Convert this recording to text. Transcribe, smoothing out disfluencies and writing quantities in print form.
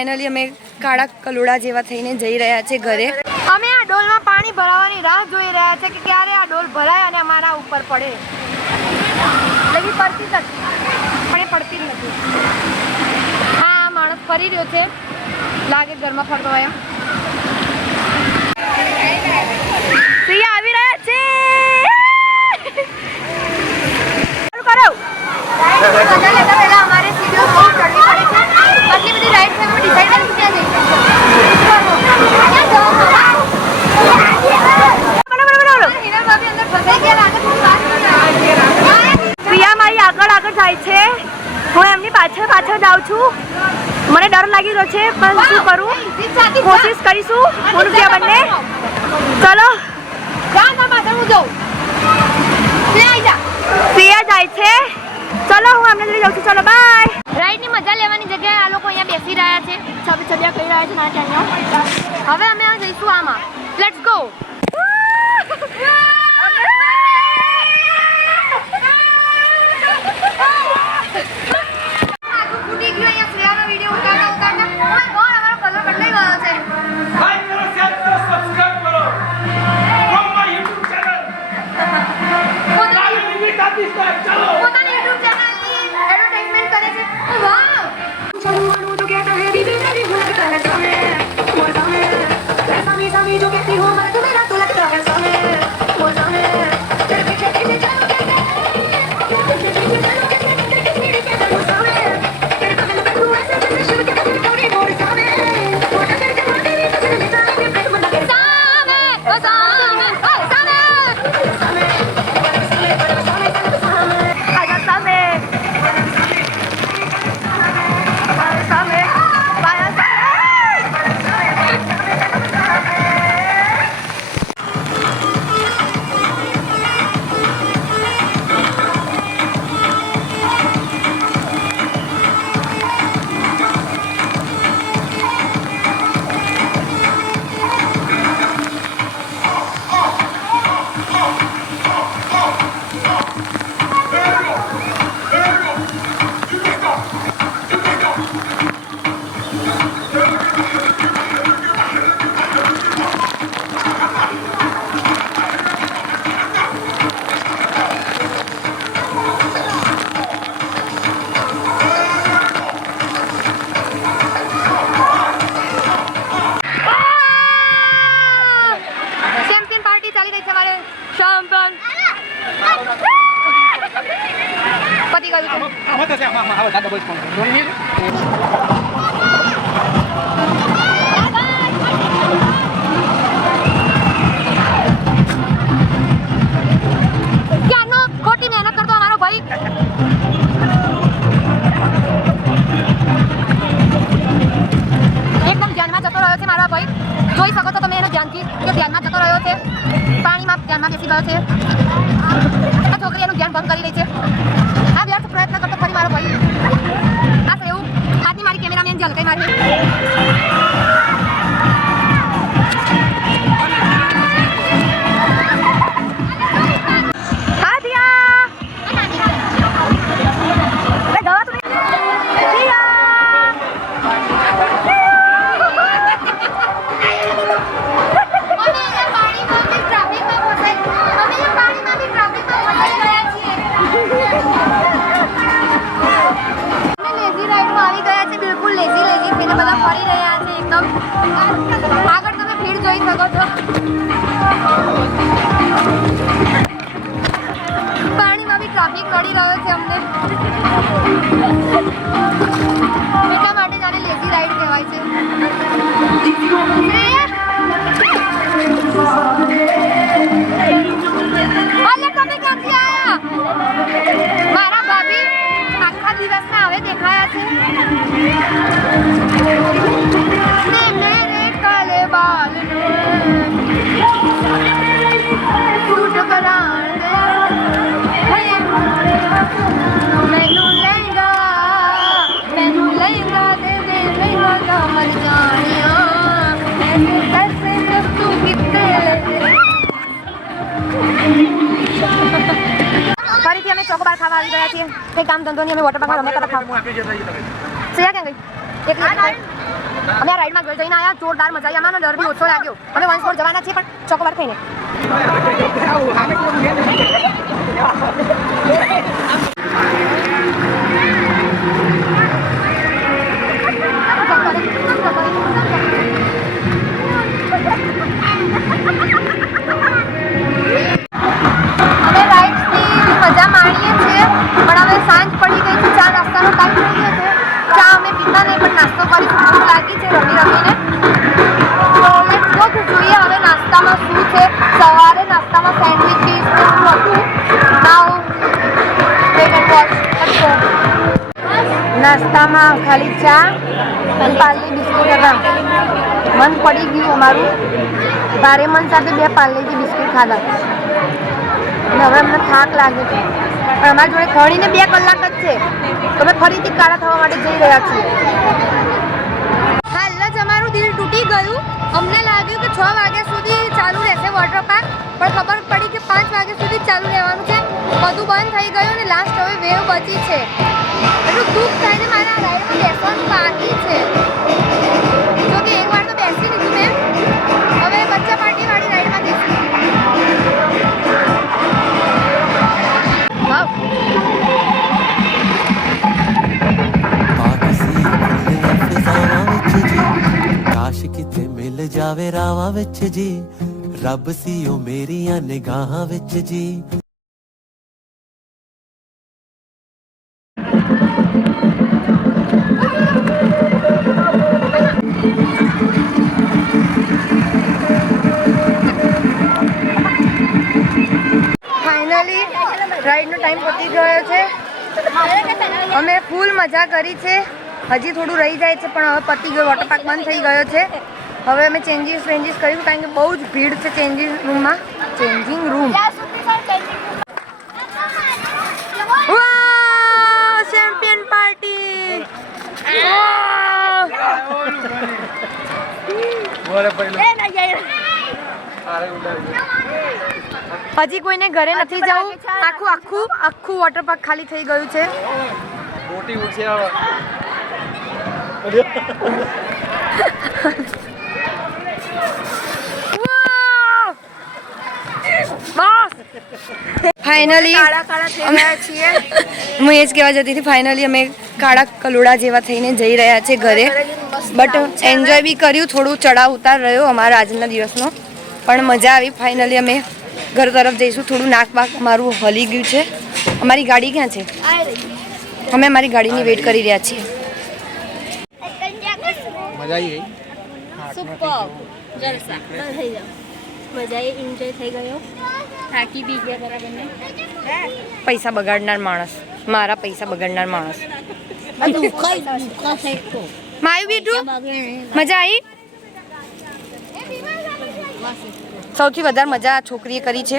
Finally અમે કાળા કલોડા જેવા થઈને જઈ રહ્યા છે ઘરે. અમે આ ડોલમાં પાણી ભરાવાની રાહ જોઈ રહ્યા છે કે ક્યારે આ ડોલ ભરાય અને અમારા ઉપર પડે. લેવી પડતી જ પણ એ પડતી જ નથી. હા માણસ ફરી રહ્યો છે, લાગે ઘરમાં ફરતો હોય. સિયા આવી રહ્યા છે. પહેલા અમારે સીડીઓ બહુ ચડવી પડે છે. આટલી બધી રાઈડ છે, અમે ડિસાઈડ નથી ક્યાં જઈશું. પ્રિયા મારી આગળ જાય છે, હું એમની પાછળ જાઉં છું. મને ડર લાગી રહ્યો છે પણ શું કરું, કોશિશ કરીશું હું પ્રિયા બંને. ચલો પ્રિયા જાય છે, ચલો હું એમને જોડે જાઉં છું. ચલો બાય. રાઈડની મજા લેવાની જગ્યાએ આ લોકો અહીંયા બેસી રહ્યા છે, છબિયા કહી રહ્યા છે નાના ચાઈના. હવે અમે જઈશું આમાં. Let's go. જોઈ શકો છો તમે એને ધ્યાનથી કે ધ્યાનમાં જતો રહ્યો છે, પાણીમાં ધ્યાનમાં બેસી ગયો છે. આ છોકરી એનું ધ્યાન ભંગ કરી રહી છે. આ વ્યર્થ પ્રયત્ન કરતો ફરી મારો ભાઈ. આ તો એવું આજની મારી કેમેરામેન ઝલકાઈ મારી. આગળ તમે ભીડ જોઈ શકો છો. પાણીમાં બી ટ્રાફિક નડી રહ્યો છે અમને, એટલા માટે જાણે લેઝી રાઈડ કહેવાય છે. તમે ક્યાંથી આવ્યા? મારા ભાભી આખા દિવસના હવે દેખાયા છે. ફરીથી અમે ચોકોબાર ખાવા આવી ગયા છીએ. કંઈ કામ ધંધો નહીં, અમે વોટર પાર્કમાં રમે કરતા ખાવું. સિયા ક્યાં ગઈ? ના ઘર જઈને આયા, જોરદાર મજા આવી. અમારો ડર બી ઓછો લાગ્યો. અમે વંશપોર જવાના છીએ પણ ચોકોબાર ખાઈને. અમે રાઈડ્સની મજા માણીએ છીએ પણ હવે સાંજ પડી ગઈ છે. ચા નાસ્તાનો ટાઈમ થઈ ગયો છે. ચા અમે પીતા નહીં પણ નાસ્તો કરી ભૂખ લાગી છે રમીને. તો લેટ્સ ગો તો જોઈએ હવે નાસ્તામાં શું છે. સવારે નાસ્તામાં સેન્ડવિચ ચીઝ હતું. નાઉ વેટ એન્ડ વોચ. નાસ્તામાં ખાલી ચા અને પાર્લે બિસ્કિટ હતા. મન પડી ગયું અમારું. ભારે મન સાથે 2 પાર્લેજી બિસ્કિટ ખાધા અને હવે અમને થાક લાગે છે પણ અમારી જોડે ઘણીને 2 કલાક જ છે. તો અમે ફરીથી કાળા થવા માટે જઈ રહ્યા છીએ. હાલ જ અમારું દિલ તૂટી ગયું. અમને લાગ્યું કે 6 વાગ્યા સુધી ચાલુ રહેશે વોટર પાર્ક પણ ખબર પડી કે 5 વાગ્યા સુધી ચાલુ રહેવાનું છે. બધું બંધ થઈ ગયું અને લાસ્ટ હવે વેવ બચી છે. એટલું દુઃખ થઈને મારા રાઈડમાં બેસવાનું બાકી છે. જો કે એકવાર તો બેસી લીધું મેં. હવે બચ્ચા પાર્ટીવાળી રાઈડમાં જઈશું. ਕਾਸ਼ ਕਿਤੇ ਮਿਲ ਜਾਵੇ ਰਾਵਾਂ ਵਿੱਚ ਜੀ, ਰੱਬ ਸੀ ਉਹ ਮੇਰੀਆਂ ਨਿਗਾਹਾਂ ਵਿੱਚ ਜੀ. ફાઇનલી રાઈડનો ટાઈમ પતી ગયો છે. અમે ફૂલ મજા કરી છે. હજી થોડું રહી જાય છે પણ હવે પતી ગયો. વોટર પાર્ક બંધ થઈ ગયો છે. હવે અમે ચેન્જીસ કરીશું કારણ કે બહુ જ ભીડ છે ચેન્જિંગ રૂમમાં. Changing room champion party. હજી કોઈને ઘરે નથી જવું. આખું વોટર પાર્ક ખાલી થઈ ગયું છે. ફાઇનલી હું એ જ કહેવા જતી હતી. ફાઇનલી અમે કાળા કલોડા જેવા થઈને જઈ રહ્યા છે ઘરે. બટ એન્જોય બી કર્યું. થોડું ચડાવ ઉતાર રહ્યો અમારા આજના દિવસનો પણ મજા આવી. ફાઇનલી અમે ઘર તરફ જઈશું. થોડું નાક બાક મારું હલી ગયું છે. અમારી ગાડી ક્યાં છે? અમે અમારી ગાડીની વેઇટ કરી રહ્યા છીએ. મજા આવી ગઈ. સુપર જલસા થઈ જાવ. મજા આવી. એન્જોય થઈ ગયો. થાકી બી ગયા બરાબર ને. પૈસા બગાડનાર માણસ. મારા પૈસા બગાડનાર માણસ. માયું બીટું મજા આવી. સૌથી વધારે મજા છોકરીએ કરી છે.